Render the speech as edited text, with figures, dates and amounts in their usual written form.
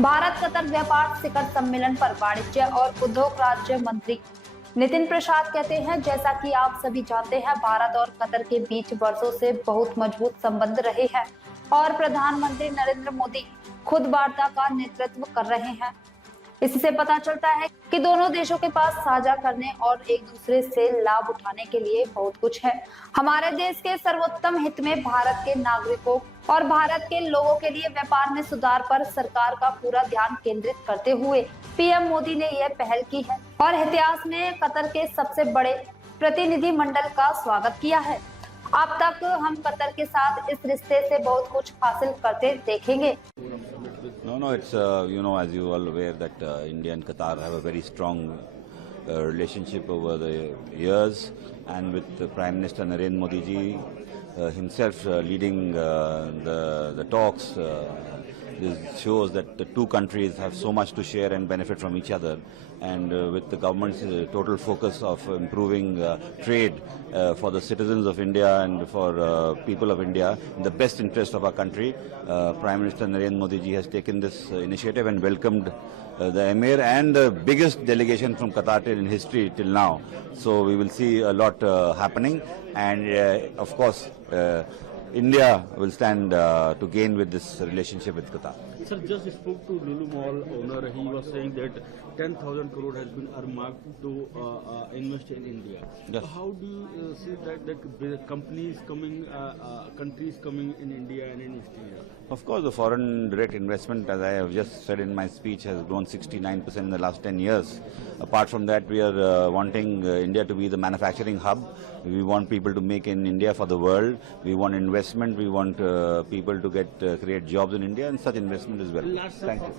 Bharat Qatar व्यापार शिखर सम्मेलन पर वाणिज्य और उद्योग राज्य मंत्री नितिन प्रसाद कहते हैं, जैसा कि आप सभी जानते हैं, भारत और कतर के बीच वर्षों से बहुत मजबूत संबंध रहे हैं और प्रधानमंत्री नरेंद्र मोदी खुद वार्ता का नेतृत्व कर रहे हैं। इससे पता चलता है कि दोनों देशों के पास साझा करने और एक दूसरे से लाभ उठाने के लिए बहुत कुछ है। हमारे देश के सर्वोत्तम हित में भारत के नागरिकों और भारत के लोगों के लिए व्यापार में सुधार पर सरकार का पूरा ध्यान केंद्रित करते हुए पीएम मोदी ने यह पहल की है और इतिहास में कतर के सबसे बड़े प्रतिनिधिमंडल का स्वागत किया है। अब तक हम कतर के साथ इस रिश्ते से बहुत कुछ हासिल करते देखेंगे। No, it's, as you all aware that India and Qatar have a very strong relationship over the years, and with the Prime Minister Narendra Modi ji himself leading the talks, this shows that the two countries have so much to share and benefit from each other. And with the government's total focus of improving trade for the citizens of India and for people of India in the best interest of our country, Prime Minister Narendra Modi ji has taken this initiative and welcomed the Emir and the biggest delegation from Qatar in history till now. So we will see a lot happening, and of course India will stand to gain with this relationship with Qatar. Sir, just spoke to Lulu Mall owner. He was saying that 10,000 crore has been earmarked to invest in India. Yes. How do you see that the companies coming, countries coming in India and in East India? Of course, the foreign direct investment, as I have just said in my speech, has grown 69% in the last 10 years. Apart from that, we are wanting India to be the manufacturing hub. We want people to make in India for the world. We want investment. We want people to create jobs in India, and such investment as well. Thank you.